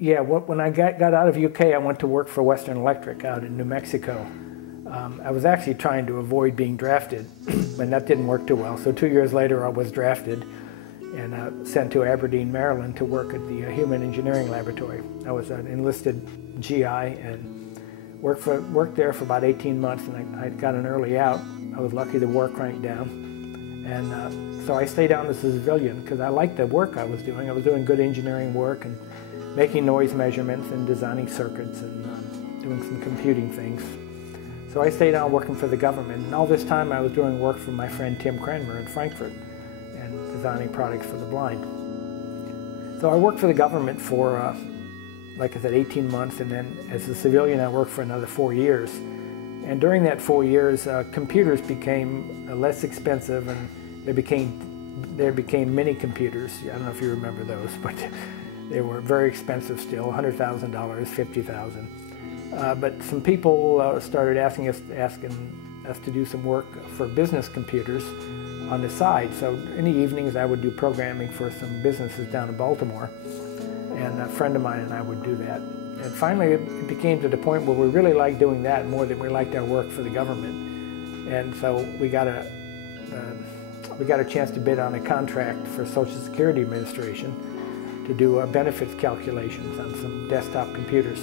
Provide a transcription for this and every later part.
Yeah, when I got out of UK, I went to work for Western Electric out in New Mexico. I was actually trying to avoid being drafted, but that didn't work too well. So 2 years later, I was drafted and sent to Aberdeen, Maryland to work at the Human Engineering Laboratory. I was an enlisted GI and worked there for about 18 months, and I got an early out. I was lucky the war cranked down. And so I stayed on as a civilian because I liked the work I was doing. I was doing good engineering work and making noise measurements and designing circuits and doing some computing things. So I stayed on working for the government, and all this time I was doing work for my friend Tim Cranmer in Frankfurt and designing products for the blind. So I worked for the government for, like I said, 18 months, and then as a civilian I worked for another 4 years. And during that 4 years, computers became less expensive, and there became mini computers. I don't know if you remember those, but they were very expensive still, $100,000, $50,000. But some people started asking us to do some work for business computers on the side. So in the evenings I would do programming for some businesses down in Baltimore, and a friend of mine and I would do that. And finally it became to the point where we really liked doing that more than we liked our work for the government. And so we got a chance to bid on a contract for Social Security Administration to do benefits calculations on some desktop computers.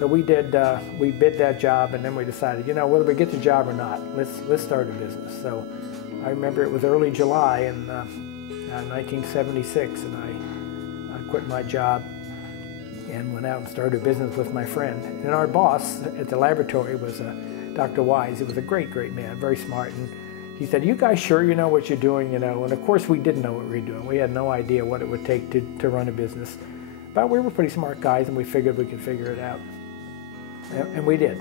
So we bid that job, and then we decided, you know, whether we get the job or not, let's start a business. So I remember it was early July in 1976, and I quit my job and went out and started a business with my friend. And our boss at the laboratory was Dr. Wise. He was a great, great man, very smart. And he said, "You guys sure you know what you're doing?" You know, and of course we didn't know what we were doing. We had no idea what it would take to run a business. But we were pretty smart guys, and we figured we could figure it out. And we did.